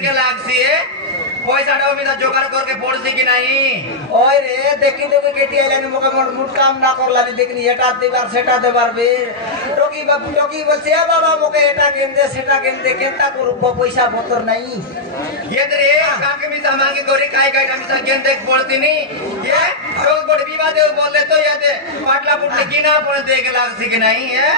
के लागसी है পয়সাটাও মিলা জোগাড় করকে পড়ছি কি নাই ওই রে দেখি তোকে কেটে এলেন মোকে মুট কাম না করলানি দেখনি এটা দেবার সেটা দেবার বে টকি বাবু টকি বলছে এ বাবা মোকে এটা কেন দে সেটা কেন দে কেনটা করব পয়সা পত্র নাই এদরে কাকে মিছা মাগে করে কাই কাইটা মিছা কেন দেখ পড়তিনি এ লোক বড় বিবাদে বললে তো এতে পাটলা পুটলি কিনা পড়ে দেখে লাগছি কি নাই এ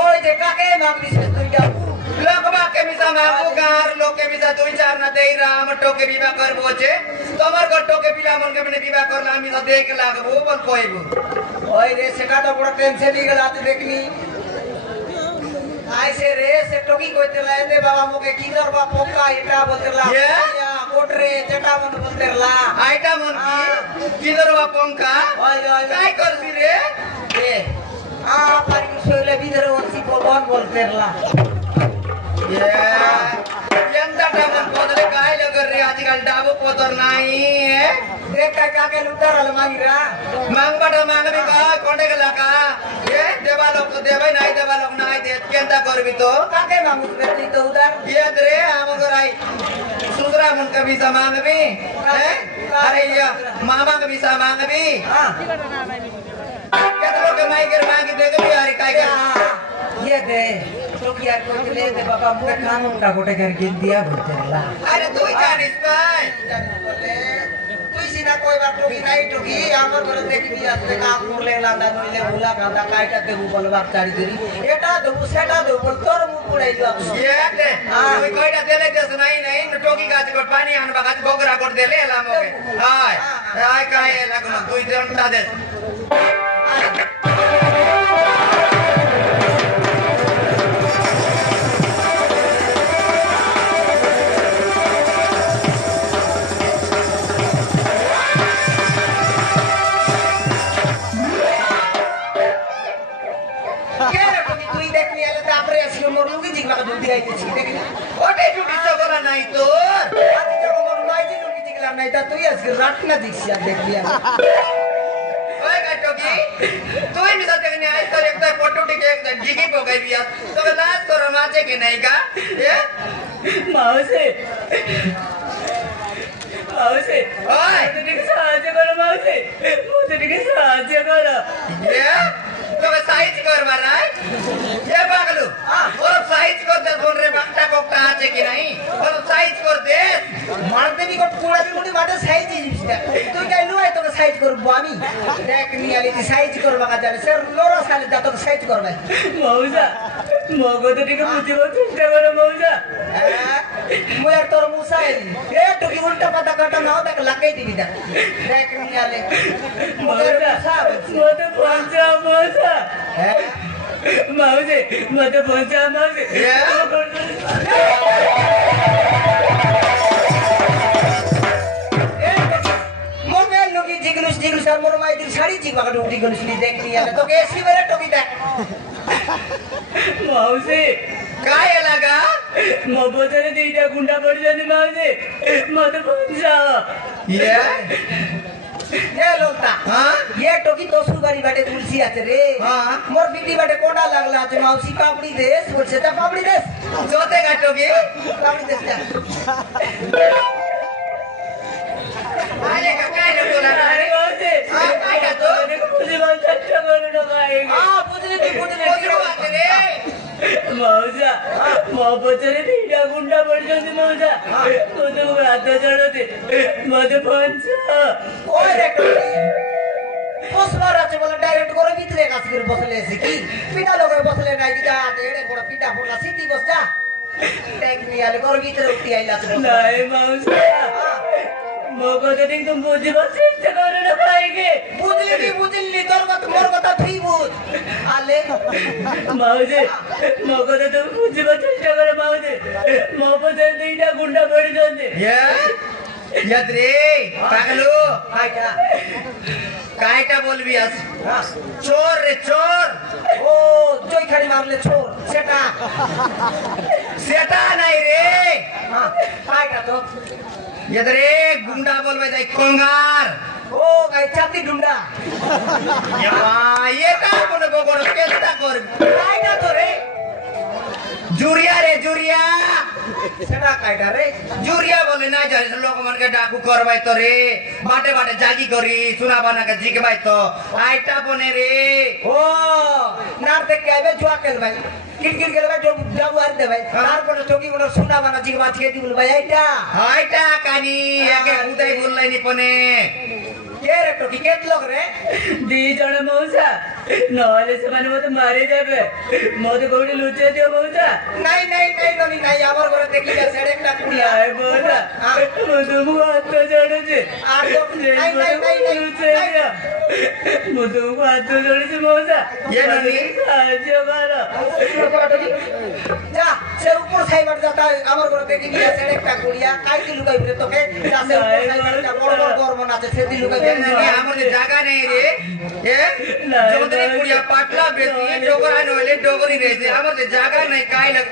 ওই যে কাকে মাগলিস তুই যাবো लोग बाके मिसा मांगू गार लोग के मिसा दुई चार ना दे राम टोके विवाह कर बोचे तोमर को टोके बिला मन के मने विवाह कर ला मिसा देख लाग वो बोल कोइबू ओए रे सेटा तो बड़ा टेंशन ही गला तू देखनी आइसे रे से टोकी कोइते लाए बाबा मोके किधर बा पोका इटा बोलतेला या कोटरे चटा मन बोलतेला आइटा मन की किधर बा पोंका ओए ओए काय करसी रे ए आ पारी सोले बिधर वंसी बोल बोलतेला ये यंदा टामन पोदले काय लगर रे आजकल डाबो पोतर नाही है देख का के लुटर हल मांगिरा मांग बड़ा मांग भी का कोंडे के लगा ये देवा लोग तो देवे नहीं देवा लोग नहीं दे केंदा करबी तो काके मांगू रे तो उधर ये दरे हम गराई सुदरा मन का भी मांग भी है अरे ये मामा का भी मांग भी हां क्या तो के माई कर मांग दे के यार काय कर ये दे तो क्या कोई ले दे बाबा मुझे खाना उनका गोटे कर गिन दिया बोलतेला अरे तू ही जानिस पाए তুই সিনা কইবা টুকি নাই টুকি আমার বলে দেখবি আসলে কাম করলে লাদা নিলে ভুলা কাদা কাইটা দেবু বলবার চারি ধরি এটা দেবু সেটা দেবু বল তোর মুখ পুড়াই যাও ये दे তুই কয়টা দেলে দেস নাই নাই টকি গাছ কো পানি আনবা গাছ বগরা কর দেলে এলা মকে হায় হায় কাই লাগুন দুই ঘন্টা দে ওটাই টুকি চকলা নাই তোর আজকে আমার মাইজি টুকি জিগলা নাই তা তুই আজকে রাত না দিছিস আর দেখলি ওই গাটকি তুই মিছা দেখনি আই তোর একটা ফটো টিকে একটা জিগি পকাই বিয়া তোকে লাজ তোর মাঝে কি নাই কা এ মাউসে মাউসে ওই তুই সাহায্য কর মাউসে তুই সাহায্য কর এ তোকে সাইজ করবা রাই এ পাগলু ওর সাইজ করতে ফোন রে বাচ্চা কোকটা আছে কি নাই ওর সাইজ কর দে মারতে নি কত কোড়া বিমুনি মাঠে সাইজ দিছিস তুই কাই লুই তোকে সাইজ করব আমি দেখ নিয়ালি তুই সাইজ করবা কা জানে স্যার লোরা সালে যা তোকে সাইজ করবা মৌজা মগো তো ঠিক বুঝিব চেষ্টা কর মৌজা মই আর তোর মুসাই এ টুকি উল্টা পাতা কাটা নাও দেখ লাগাই দিবি দেখ নিয়ালে মৌজা মতে পঞ্চা মৌজা মাউজে মতে পঞ্চা মাউজে जिगनुस जिगनुस और मोर माई दिल साड़ी जिग बाका डूटी गनुस ली देख लिया तो कैसी मेरे टोकी दे माउसे काय लगा मबोतरे दीटा गुंडा पड़ जाने माउसे मत पंजा ये लोटा हां ये टोकी तो सुगारी बाटे तुलसी आछे रे हां मोर बिटी बाटे कोडा लागला आछे माउसी पापड़ी देस बोलছে ता पापड़ी देस जोते गाटोगी पापड़ी देस जा अरे काय बोला ना अरे ओसे काय का तो मुझे बहुत अच्छा बोलना पाएगा हां बुझले बात रे मौजा मोबोतरे दीटा गुंडा पड़ जाने मौजा तो हाथ जड़ते मते पंचा ओए रे पोस माराचे बोला डायरेक्ट करे ভিতরে কাজ করে বসলে আছে কি পিটা লগে বসলে নাই দিদা এড়ে বড় পিটা পড়লা সিটি বস যা টেকনিয়ালে করে ভিতরে উঠি আইলা নাই মৌজা মগো যদি তুমি বুঝিবা চেষ্টা করো না পাইগে বুঝলি তোর কথা মোর কথা তুই বুঝ আলে মৌজে মগো তো তুমি বুঝিবা চেষ্টা করো মৌজে মবতে দুইটা গুন্ডা পড়ে যাচ্ছে याद्रे पागलू কাইটা कायटा बोलबी आस चोर रे चोर ও জয় খাড়ি মারলে চোর সেটা सेटा नहीं रे কাইটা তো याद्रे गुंडा बोलबे जाई कोंगार ও গাই চাতি ডুন্ডা ये का कोने गोगोर केस्ता कर কাইটা তো রে जुरिया रे जुरिया সেটা কাইটা রে জুরিয়া বলে না জানিস লোক মনকে ডাকু করবাই তো রে বাটে বাটে জাগি করি সুনা বানাকে জিগবাই তো আইটা বনে রে ও নার দেখে আইবে জুয়া খেল ভাই কিরকির খেল ভাই যাবো আর দে ভাই তারপরে চকি কোন সোনা বানা জিগ মাছিয়ে দিবল ভাই এইটা আইটা কানি একে কুদাই বললাই নি পনে কে রে টকি কে লোক রে ଦି ଜଣ ମଉସା ନହେଲେ ସେମାନେ ମତେ ମାରିଦେବେ ମତେ କୋଉଠି ଲୁଚେଇ ଦିଅ ମଉସା নাই নাই নাই ননি নাই আমার ঘরে দেখি যা সেড়ে একটা কুড়িয়া ନାଇଁ ମଉସା ମୁଁ ତୁମକୁ ହାତ ଯୋଡୁଛି আর তো নাই নাই নাই নাই ଲୁଚେଇ ଦିଅ ମୁଁ ତୁମକୁ ହାତ ଯୋଡୁଛି ମଉସା ଇଏ ନନି ସାହାଯ୍ୟ କର যা সে উপর খাইবার যা তাই আমার ঘরে দেখি যা সেড়ে একটা কুড়িয়া কাইতি লুকাই বলে তোকে যা সে উপর খাইবার যা বড় বড় গরম আছে সেদি লুকাই ননি আমার জায়গা নেই রে এ জোদরি কুড়িয়া পাটলা বেশি ডোগরা নইলে ডোগরি রেছে আমার জায়গা নাই কাই লাগ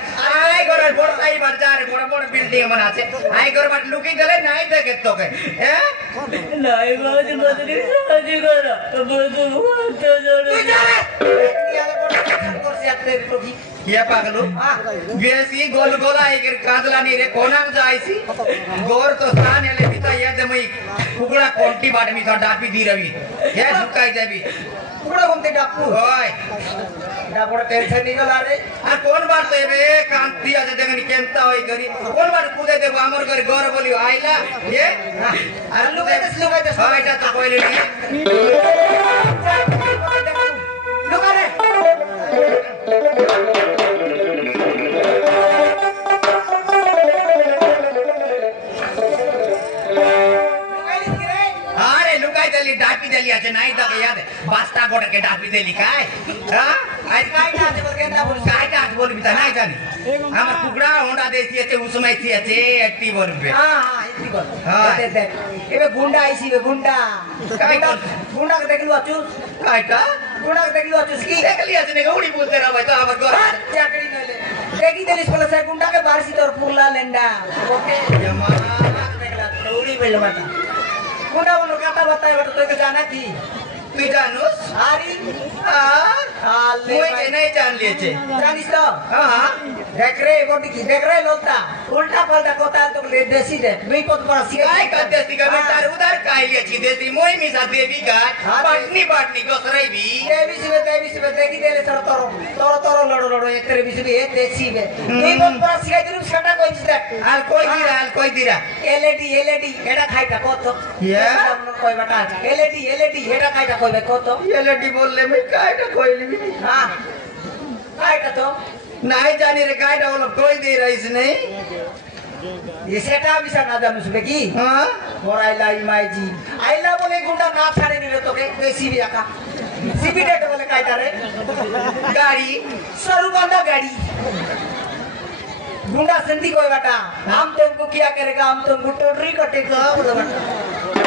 আই ঘর বড় সাই বার যা রে বড় বড় বিল্ডিং মন আছে আই ঘর বাট লুকি গলে নাই দেখে তোকে হ্যাঁ ନାଇଁ ଭାଉଜ ମତେ ଟିକେ ସାହାଯ୍ୟ କର ମୁଁ ତୁମକୁ ହାତ ଯୋଡୁଛି ये पागलू बेसी गोल गोला इकर कादला नी रे कोनाक जायसी गोर तो स्थान एले बिता ये जमई कुकड़ा कोंटी बाट मी तो डापी दी रवि ये झुकाई देबी কুড়া কোনতে ডাকু ओय না বড় টেনশন নি গলা রে आ कोन बार तो एबे कांति आजे देखनी केमता होई करी कोन बार कुदे देबो हमर घर गोर बोलियो आइला ये আলু গাইতে हां এটা तो কইলে নি লুকারে अरे लुकाई देली डापी देली আছে নাই দেখে याद বাস্তা গোটা के डापी देली काय हां आज काय কাইটা আছে বল কেনটা বল কাইটা আছে বলবি তা নাই জানি আমার কুকড়া হোন্ডা দেছি আছে উসমাইছি আছে 80 বলবে হ্যাঁ হ্যাঁ ইতি বল হ্যাঁ। দেখ এবে গুন্ডা আইছি বে গুন্ডা কাইটা গুন্ডা কে দেখলু আছু কাইটা গুন্ডা কে দেখলু আছু কি দেখলি আছে নে গৌড়ি বলতে রা ভাই তো আমার ঘর চাকরি নইলে দেখি দেলিস বলে সে গুন্ডা কে বারসি তোর পুরলা লেন্ডা ওকে মা দেখলা দৌড়ি বেল মাটা গুন্ডা বলো কথা বাতায় বটা তোকে জানা কি তুই জানোস আরি আলে মই নাই জান লিয়েছে জানিস তো হ্যাঁ দেখ রে বডি কি দেখ রে লোকটা উল্টা পাল্টা কথা তো দেশি দে দুই পদ পড়া শিখে काय करते असती का मी तार उधार काय लियाची देती मोय मी सा देवी गाय पाटनी पाटनी गसराई भी देवी सिबे देखी देले सर तोर लड़ो लड़ो एकरे बिसबे ए देसी बे দুই পদ পড়া শিখে দিলু সেটা কইছিস দেখ আর কই দিরা এলইডি এটা খাইটা কত ইয়া কই বাটা এলইডি এটা খাইটা কইবে কত এলটি বললে মই কাইটা কইলিবি হ্যাঁ খাইটা তো নাই জানি রে কাইটা বল কই দে রাইস নাই ये सेटा भी ना जानू सुबे की हां मोराइला इमाइजी आइला बोले गुंडा ना छाड़े नहीं तो के देसी भी आका सीबी डेट बोले काइटा रे गाड़ी सरू बंदा गाड़ी गुंडा संधि कोई बेटा हम तुमको क्या करेगा हम तुमको टोटरी कटेगा बोले बेटा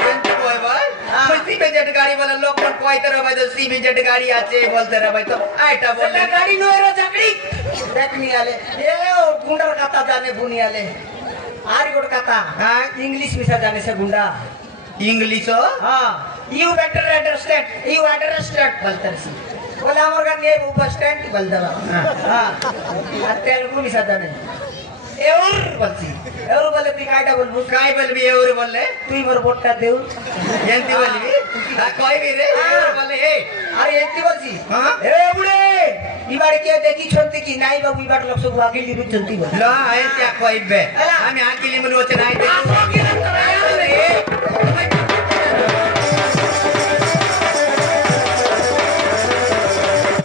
এন্টি কই ভাই কইছি বেজেট গাড়ি বলে লোক কোন কইতে রে ভাই তো সিবি জেট গাড়ি আছে বলতে রে ভাই তো আইটা বলে सेटा गाड़ी नोरो चाकरी देखनी आले ये ओ गुंडा कथा जाने बुनी आले आरी गोट कथा हां इंग्लिश मिसा जाने से गुंडा इंग्लिश हां यू बेटर अंडरस्टैंड बोलते सी बोले हमर का ये बस स्टैंड बोल दवा हां আর তেলুগু মিশা জানে এউর বলছি এউর বলে তুই কাইটা বলবো काय বলবি এউরে বললে তুই মোর ভোটটা দেউ এন্টি বলবি আ কইবি রে এউরে বলে এ আরে এতি বলছি হ্যাঁ এ বুড়ে ইবারে কে দেখি ছন্তি কি নাই বাবু ইবার লোক সব আগে লিবি চলতি বল লা আইতে কইবে আমি আকিলি মনে হচ্ছে নাই দেখো